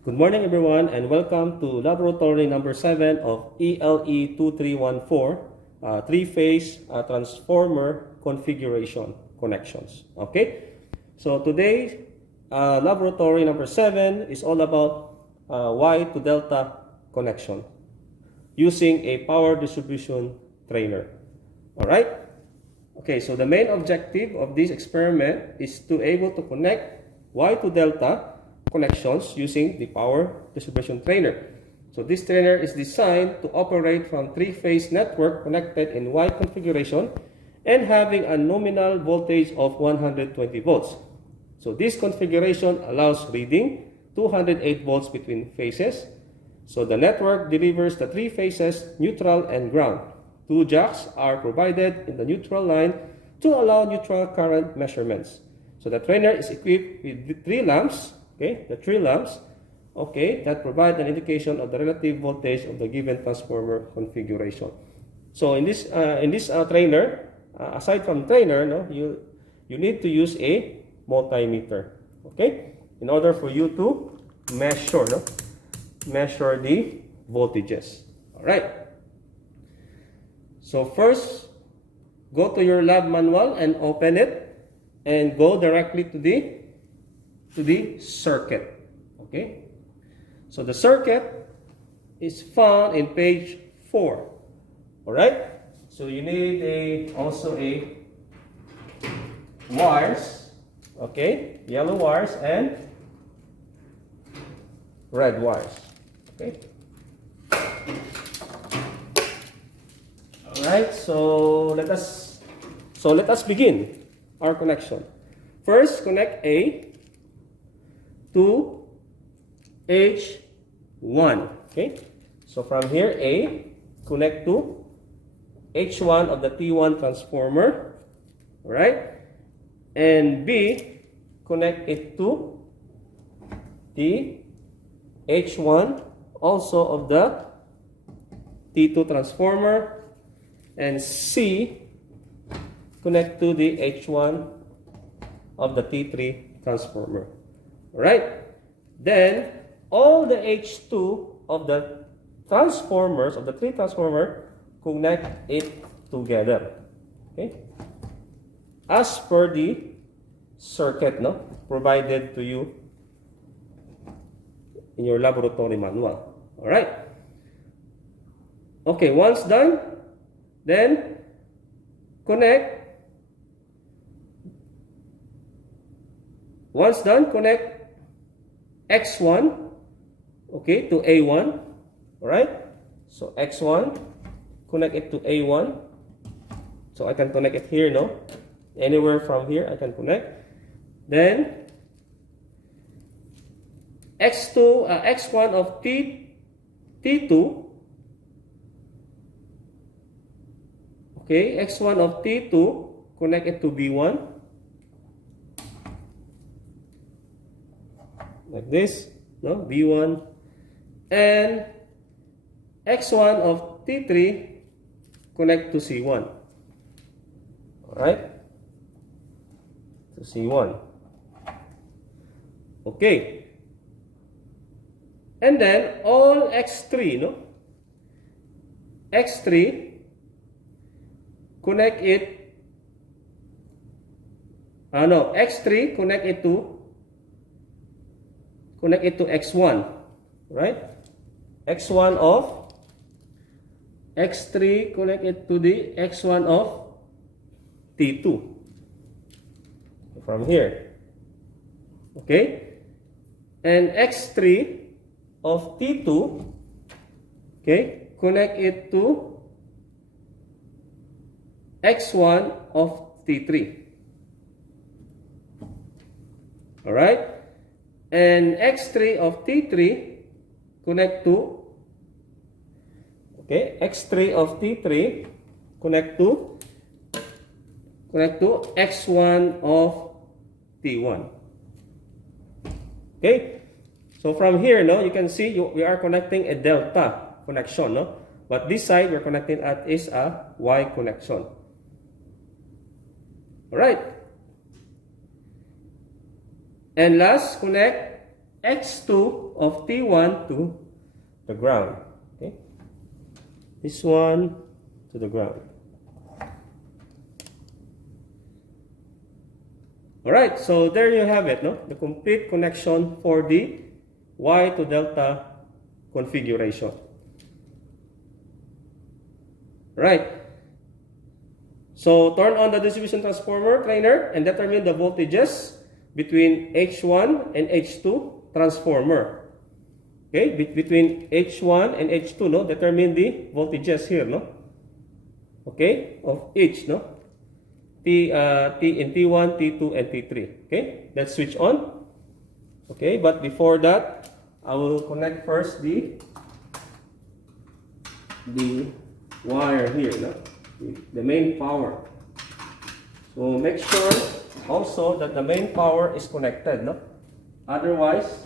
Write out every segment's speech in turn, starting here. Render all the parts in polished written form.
Good morning everyone and welcome to laboratory number 7 of ELE 2314 three-phase transformer configuration connections. Okay, so today laboratory number 7 is all about Y to delta connection using a power distribution trainer. Alright, okay, so the main objective of this experiment is to able to connect Y to delta connections using the power distribution trainer. So this trainer is designed to operate from three-phase network connected in Y configuration and having a nominal voltage of 120 volts. So this configuration allows reading 208 volts between phases. So the network delivers the three phases, neutral and ground. Two jacks are provided in the neutral line to allow neutral current measurements. So the trainer is equipped with three lamps. Okay, the three lamps, okay, that provide an indication of the relative voltage of the given transformer configuration. So in this trainer, aside from trainer, no, you need to use a multimeter, okay, in order for you to measure the voltages. All right. So first, go to your lab manual and open it, and go directly to the circuit. Okay, so the circuit is found in page 4. All right, so you need also a wires, okay, yellow wires and red wires. Okay, all right, so let us begin our connection. First, connect A to H1. Okay, so from here A, connect to H1 of the T1 transformer. All right, and B, connect it to the H1 also of the T2 transformer, and C, connect to the H1 of the T3 transformer. Right? Then all the H2 of the transformers, of the three transformer, connect it together. Okay? As per the circuit, no, provided to you in your laboratory manual. All right? Okay, once done, then connect. Once done, connect X1, okay, to A1. All right, so X1, connect it to A1. So I can connect it here, no? Anywhere from here I can connect. Then X1 of T2, okay, X1 of T2, connect it to B1. Like this, no? B1, and X1 of T3 connect to C1. Alright? To C1. Okay. And then all X3, no? X3, connect it, X3 connect it to X1, right? X1 of X3, connect it to the X1 of T2 from here, okay? And X3 of T2, okay, connect it to X1 of T3. All right? And X3 of T3 connect to, okay, X3 of T3 connect to X1 of T1. Okay, so from here, no, you can see we are connecting a delta connection, no, but this side we're connecting at is a Y connection. All right. And last, connect X2 of T1 to the ground. Okay, this one to the ground. Alright, so there you have it, no? The complete connection for the Y to delta configuration. Right. So turn on the distribution transformer trainer and determine the voltages between H1 and H2 transformer. Okay, between H1 and H2, no? Determine the voltages here, no? Okay, of each, no? T in T1, T2, and T3. Okay, let's switch on. Okay, but before that, I will connect first the wire here, no? The main power. So make sure also that the main power is connected, no? Otherwise,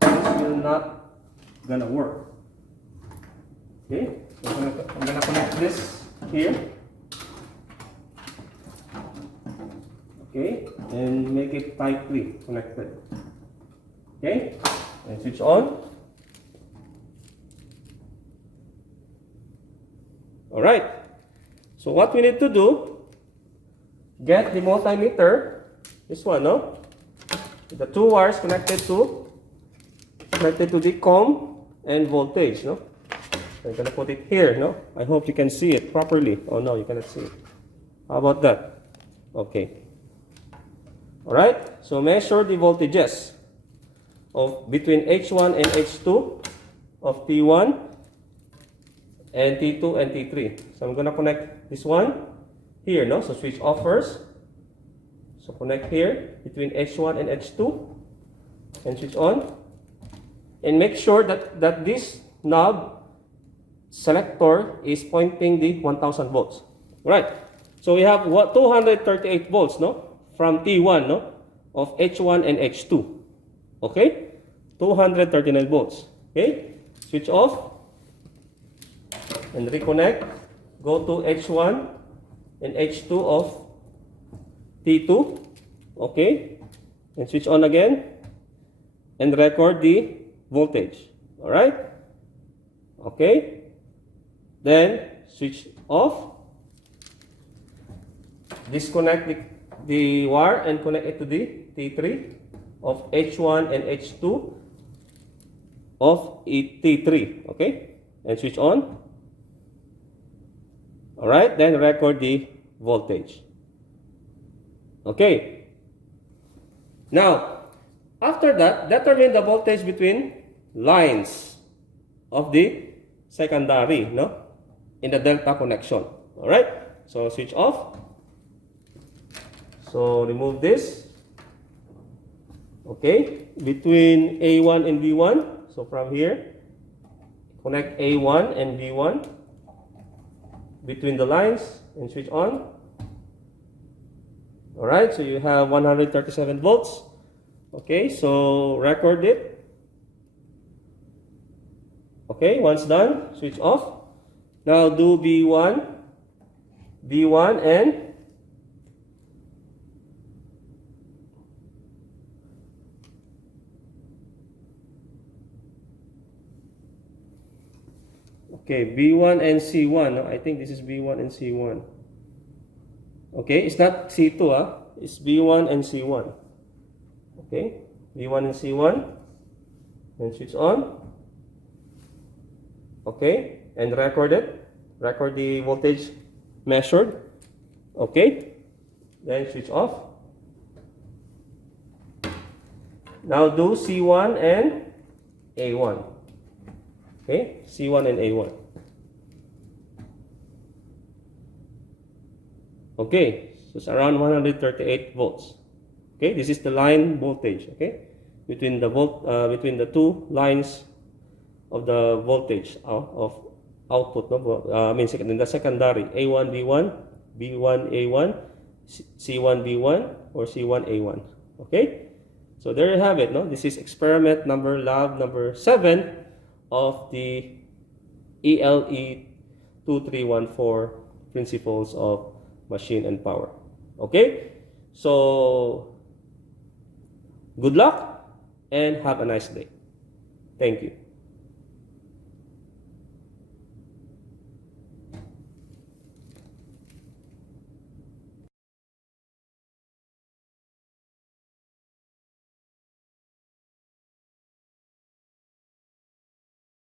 this will not gonna work. Okay, so I'm gonna connect this here. Okay, and make it tightly connected. Okay, and switch on. All right. So what we need to do, get the multimeter, this one, no? The two wires connected to the COM and voltage, no? I'm gonna put it here, no? I hope you can see it properly. Oh no, you cannot see it. How about that? Okay. Alright, so measure the voltages of between H1 and H2 of T1 and T2 and T3. So I'm gonna connect this one here, no? So switch off first. So connect here between H1 and H2 and switch on. And make sure that this knob selector is pointing the 1000 volts. Right. So we have 238 volts, no? From T1, no? Of H1 and H2. Okay? 239 volts. Okay? Switch off. And reconnect. Go to H1 and H2 of T2. Okay? And switch on again. And record the voltage. Alright? Okay? Then switch off. Disconnect the wire and connect it to the T3 of H1 and H2 of T3. Okay? And switch on. Alright, then record the voltage. Okay. Now, after that, determine the voltage between lines of the secondary, no? In the delta connection. Alright? So switch off. So remove this. Okay, between A1 and B1. So from here, connect A1 and B1 between the lines and switch on. Alright, so you have 137 volts. Okay, so record it. Okay, once done, switch off. Now do B1 and okay, B1 and C1. No? I think this is B1 and C1. Okay, it's not C2, it's B1 and C1. Okay, B1 and C1. And switch on. Okay, and record it. Record the voltage measured. Okay, then switch off. Now do C1 and A1. Okay, C1 and A1. Okay, so it's around 138 volts. Okay, this is the line voltage. Okay, between the two lines of the voltage of output. No, in the secondary A1 B1, B1 A1, C1 B1, or C1 A1. Okay, so there you have it. No, this is experiment lab number 7 of the ELE 2314 principles of machine and power. Okay, so good luck and have a nice day. Thank you.